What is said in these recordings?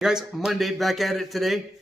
Hey guys, Monday, back at it today.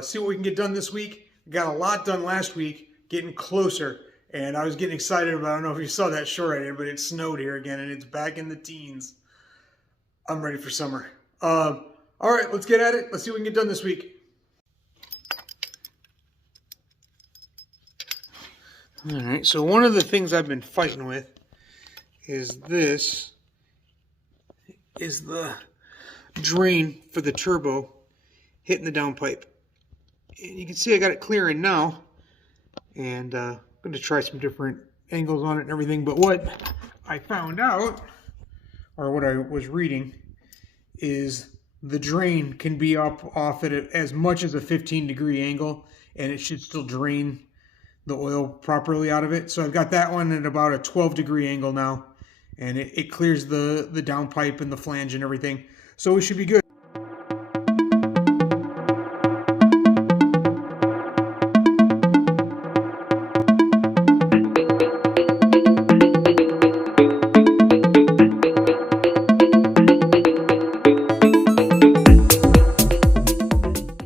See what we can get done this week. Got a lot done last week, getting closer, and I was getting excited about, I don't know if you saw that short I did, but it snowed here again, and it's back in the teens. I'm ready for summer. All right, let's get at it. Let's see what we can get done this week. All right, so one of the things I've been fighting with is this, is the drain for the turbo hitting the downpipe. And you can see I got it clearing now, and I'm going to try some different angles on it and everything. But what I found out, or what I was reading, is the drain can be up off at as much as a 15-degree angle, and it should still drain the oil properly out of it. So I've got that one at about a 12-degree angle now, and it clears the downpipe and the flange and everything. So we should be good.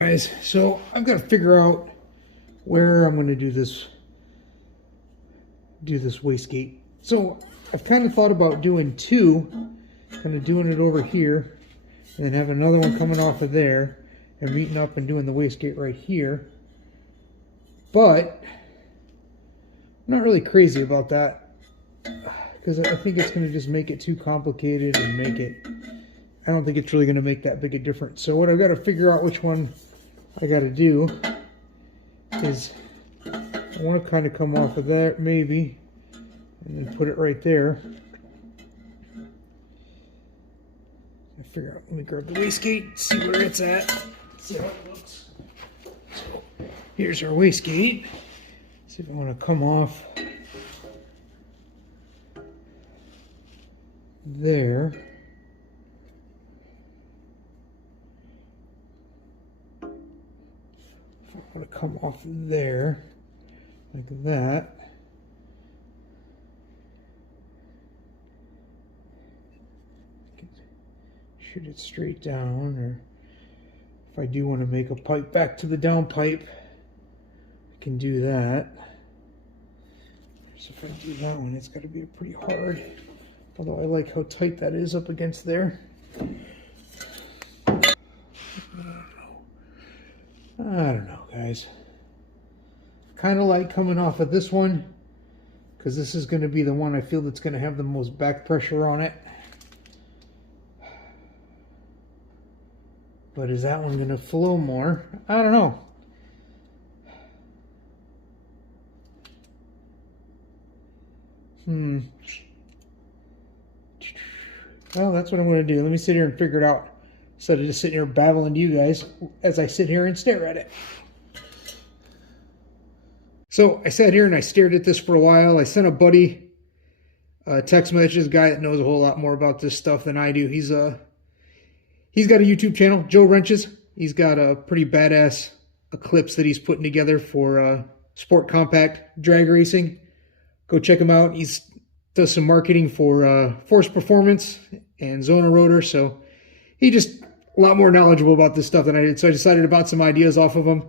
Guys, so I've got to figure out where I'm going to do this wastegate. So I've kind of thought about doing two, kind of doing it over here, and then have another one coming off of there, and meeting up and doing the wastegate right here. But I'm not really crazy about that, because I think it's going to just make it too complicated and make it, I don't think it's really going to make that big a difference. So what I've got to figure out which one I got to do is, I want to kind of come off of that maybe, and then put it right there. Figure out, let me grab the wastegate, see where it's at, see how it looks. So here's our wastegate. See if I want to come off there. If I want to come off there, like that. Shoot it straight down, or if I do want to make a pipe back to the downpipe, I can do that. So if I do that one, it's got to be pretty hard. Although I like how tight that is up against there. I don't know, guys. Kind of like coming off of this one, because this is going to be the one I feel that's going to have the most back pressure on it. But is that one going to flow more? I don't know. Well, that's what I'm going to do. Let me sit here and figure it out, instead of just sitting here babbling to you guys as I sit here and stare at it. So I sat here and I stared at this for a while. I sent a buddy a text message, a guy that knows a whole lot more about this stuff than I do. He's got a YouTube channel, Joe Wrenches. He's got a pretty badass Eclipse that he's putting together for sport compact drag racing. Go check him out. He does some marketing for Force Performance and Zona Rotor, so he just a lot more knowledgeable about this stuff than I did. So I decided to bounce some ideas off of him,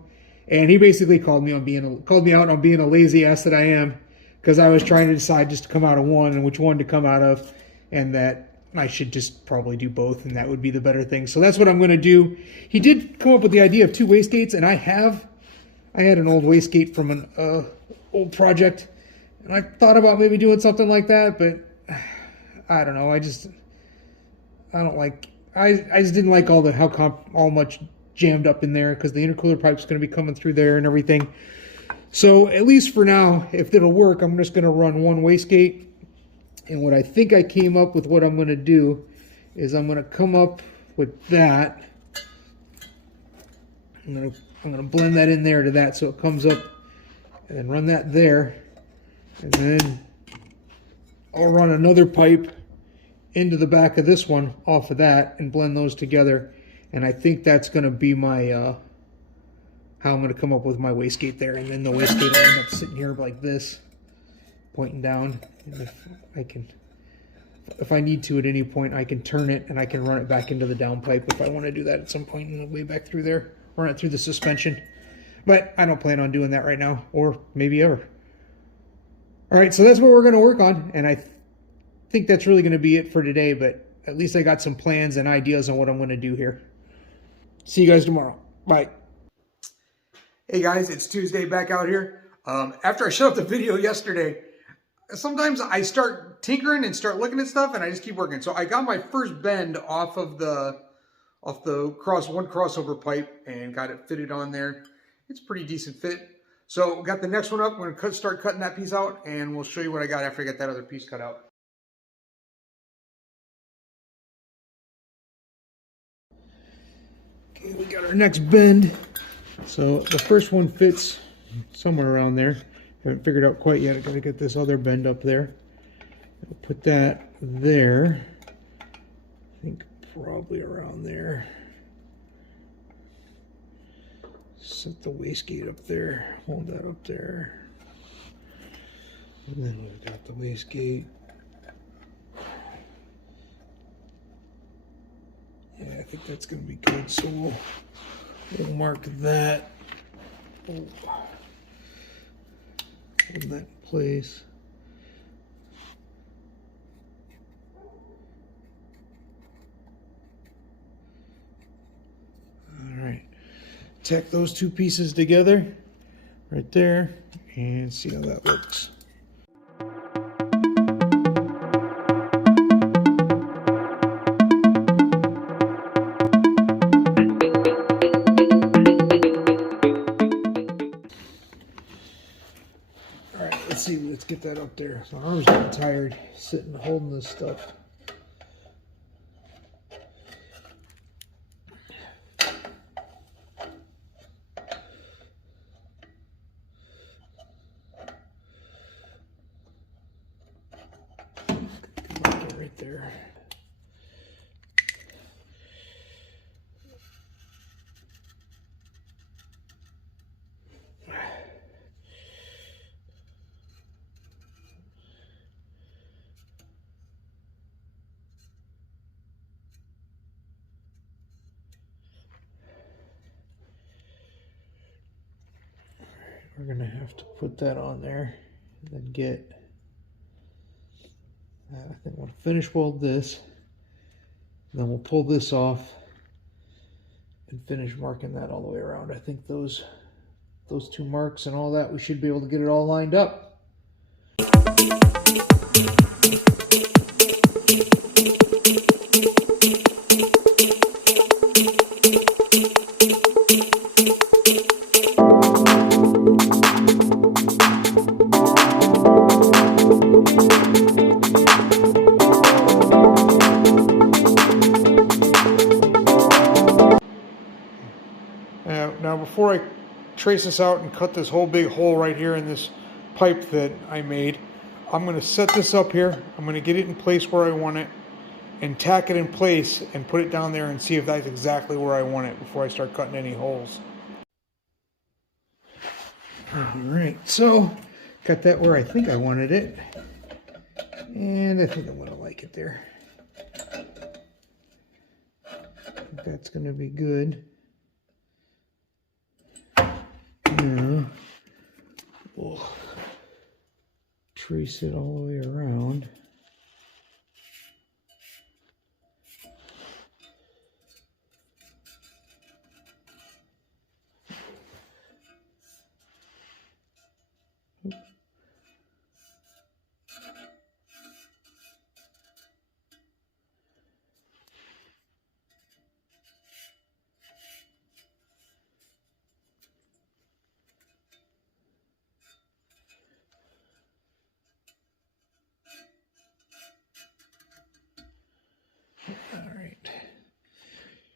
and he basically called me out on being a lazy ass that I am, because I was trying to decide just to come out of one and which one to come out of, and that I should just probably do both, and that would be the better thing. So that's what I'm going to do. He did come up with the idea of two wastegates, and I had an old wastegate from an old project, and I thought about maybe doing something like that, but I don't know. I just didn't like how much jammed up in there, because the intercooler pipe's going to be coming through there and everything. So at least for now, if it'll work, I'm just going to run one wastegate. And what I think I came up with, what I'm going to do is I'm going to come up with that. I'm going to blend that in there to that so it comes up, and then run that there. And then I'll run another pipe into the back of this one off of that and blend those together. And I think that's going to be my how I'm going to come up with my wastegate there. And then the wastegate will end up sitting here like this, pointing down. And if if I need to at any point, I can turn it and I can run it back into the downpipe if I want to do that at some point in the way back through there. Run it through the suspension. But I don't plan on doing that right now, or maybe ever. All right, so that's what we're going to work on, and I think that's really going to be it for today, but at least I got some plans and ideas on what I'm going to do here. See you guys tomorrow. Bye. Hey guys, it's Tuesday back out here. After I shut up the video yesterday, sometimes I start tinkering and start looking at stuff and I just keep working. So I got my first bend off the one crossover pipe and got it fitted on there. It's a pretty decent fit. So got the next one up. I'm going to start cutting that piece out, and we'll show you what I got after I get that other piece cut out. Okay, we got our next bend. So the first one fits somewhere around there. Haven't figured out quite yet. I got to get this other bend up there. I'll put that there. I think probably around there. Set the wastegate up there, hold that up there, and then we've got the wastegate. Yeah, I think that's going to be good, so we'll mark that. Hold that in place. All right. Tack those two pieces together right there and see how that looks. All right, let's see, let's get that up there. My arm's getting tired sitting holding this stuff. Right there. We're going to have to put that on there and then get I think we'll finish weld this, then we'll pull this off and finish marking that all the way around. I think those two marks and all that, we should be able to get it all lined up. Now before I trace this out and cut this whole big hole right here in this pipe that I made, I'm going to set this up here. I'm going to get it in place where I want it and tack it in place and put it down there and see if that's exactly where I want it before I start cutting any holes. Alright, so got that where I think I wanted it, and I think I'm going to like it there. I think that's going to be good. Now, we'll trace it all the way around.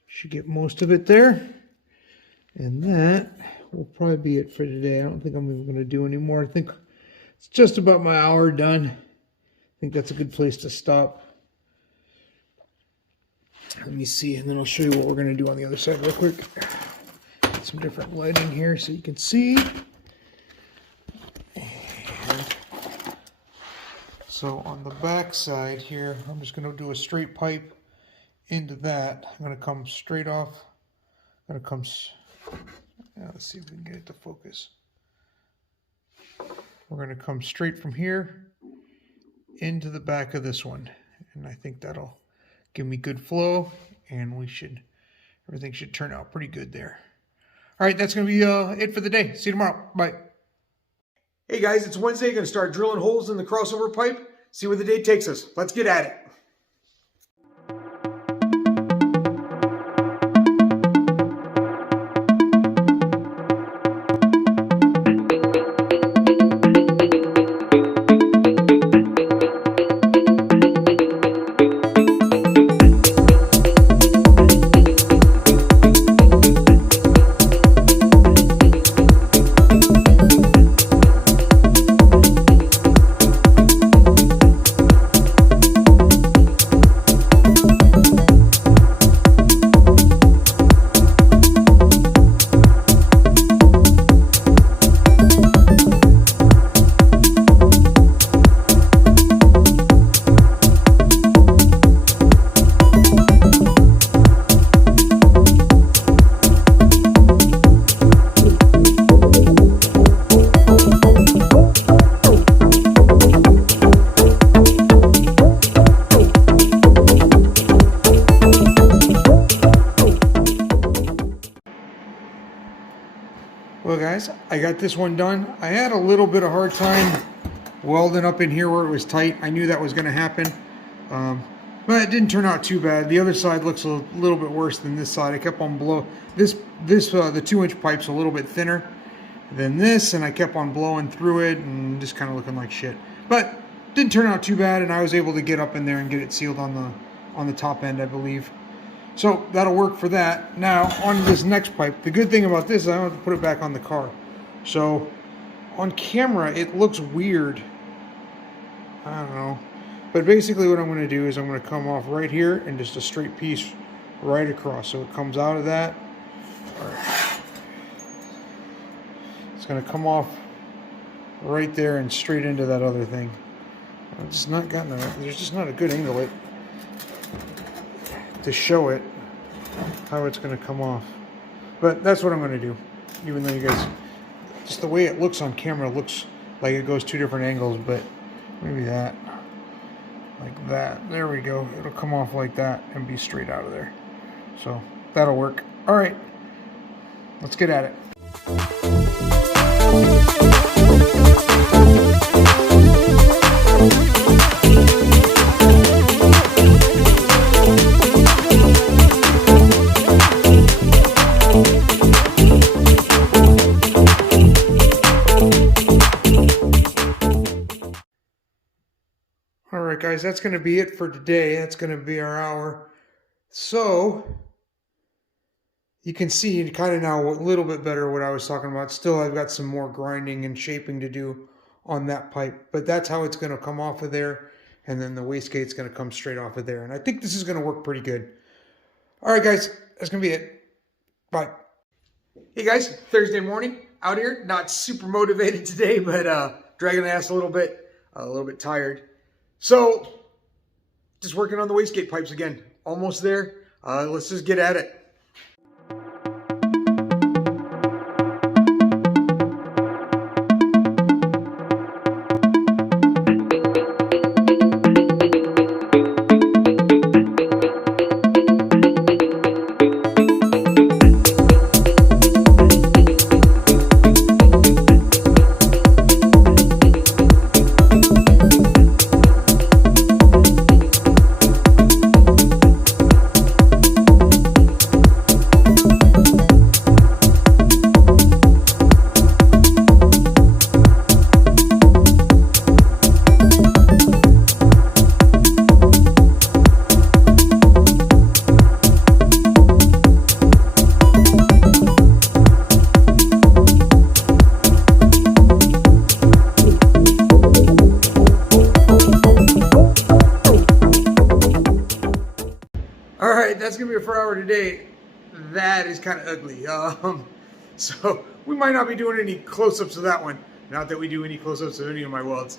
Should get most of it there, and that will probably be it for today. I don't think I'm even going to do any more. I think it's just about my hour done. I think that's a good place to stop. Let me see, and then I'll show you what we're going to do on the other side real quick. Get some different lighting here so you can see. And So on the back side here, I'm just going to do a straight pipe into that. I'm going to come straight off. I'm going to come, let's see if we can get it to focus. We're going to come straight from here into the back of this one. And I think that'll give me good flow, and everything should turn out pretty good there. All right, that's going to be it for the day. See you tomorrow. Bye. Hey guys, it's Wednesday. Going to start drilling holes in the crossover pipe. See where the day takes us. Let's get at it. Well guys, I got this one done. I had a little bit of hard time welding up in here where it was tight. I knew that was going to happen, but it didn't turn out too bad. The other side looks a little bit worse than this side. I kept on blowing the 2-inch pipe's a little bit thinner than this, and I kept on blowing through it and just kind of looking like shit. But didn't turn out too bad, and I was able to get up in there and get it sealed on the top end, I believe. So that'll work for that. Now on this next pipe, the good thing about this is I don't have to put it back on the car. So on camera it looks weird. I don't know. But basically what I'm going to do is I'm going to come off right here and just a straight piece right across. So it comes out of that. All right. It's going to come off right there and straight into that other thing. It's not gotten there's just not a good angle to show it how it's going to come off, but that's what I'm going to do. Even though you guys, just the way it looks on camera looks like it goes 2 different angles, but maybe that, like that. There we go. It'll come off like that and be straight out of there. So that'll work. All right, let's get at it. Alright guys, that's going to be it for today. That's going to be our hour. So, you can see kind of now a little bit better what I was talking about. Still, I've got some more grinding and shaping to do on that pipe. But that's how it's going to come off of there. And then the wastegate's going to come straight off of there. And I think this is going to work pretty good. Alright guys, that's going to be it. Bye. Hey guys, Thursday morning out here. Not super motivated today, but dragging the ass a little bit tired. So, just working on the wastegate pipes again. Almost there. Let's just get at it. That's gonna be it for our today. That is kind of ugly. So we might not be doing any close-ups of that one. Not that we do any close-ups of any of my welds.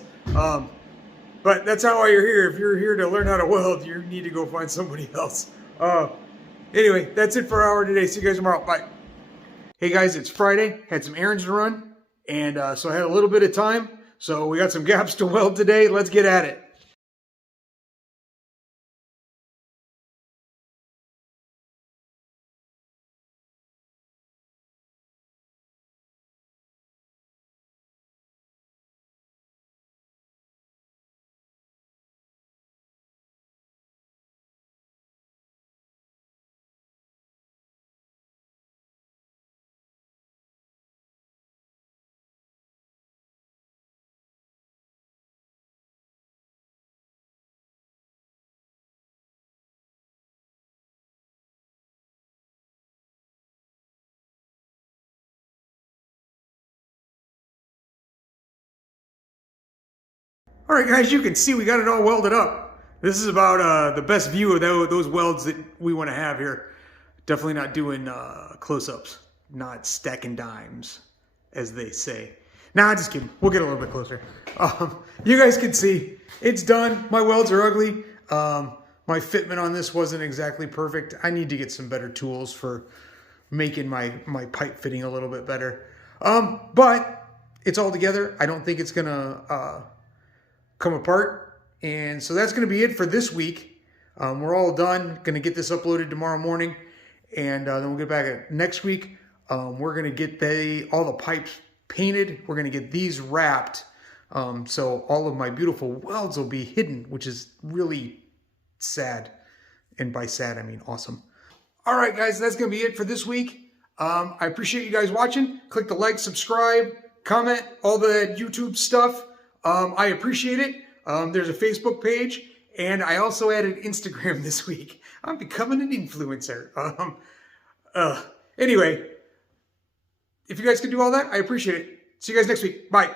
But that's not why you're here. If you're here to learn how to weld, you need to go find somebody else. Anyway, that's it for our hour today. See you guys tomorrow. Bye. Hey guys, it's Friday. Had some errands to run, and so I had a little bit of time. So we got some gaps to weld today. Let's get at it. All right, guys, you can see we got it all welded up. This is about the best view of those welds that we want to have here. Definitely not doing close-ups, not stacking dimes, as they say. Nah, just kidding. We'll get a little bit closer. You guys can see it's done. My welds are ugly. My fitment on this wasn't exactly perfect. I need to get some better tools for making my pipe fitting a little bit better. But it's all together. I don't think it's gonna come apart. And so that's going to be it for this week. We're all done. Going to get this uploaded tomorrow morning, and then we'll get back at next week. We're going to get all the pipes painted. We're going to get these wrapped, so all of my beautiful welds will be hidden, which is really sad. And by sad, I mean awesome. All right, guys, that's going to be it for this week. I appreciate you guys watching. Click the like, subscribe, comment, all the YouTube stuff. I appreciate it. There's a Facebook page, and I also added Instagram this week. I'm becoming an influencer. Anyway, if you guys can do all that, I appreciate it. See you guys next week. Bye.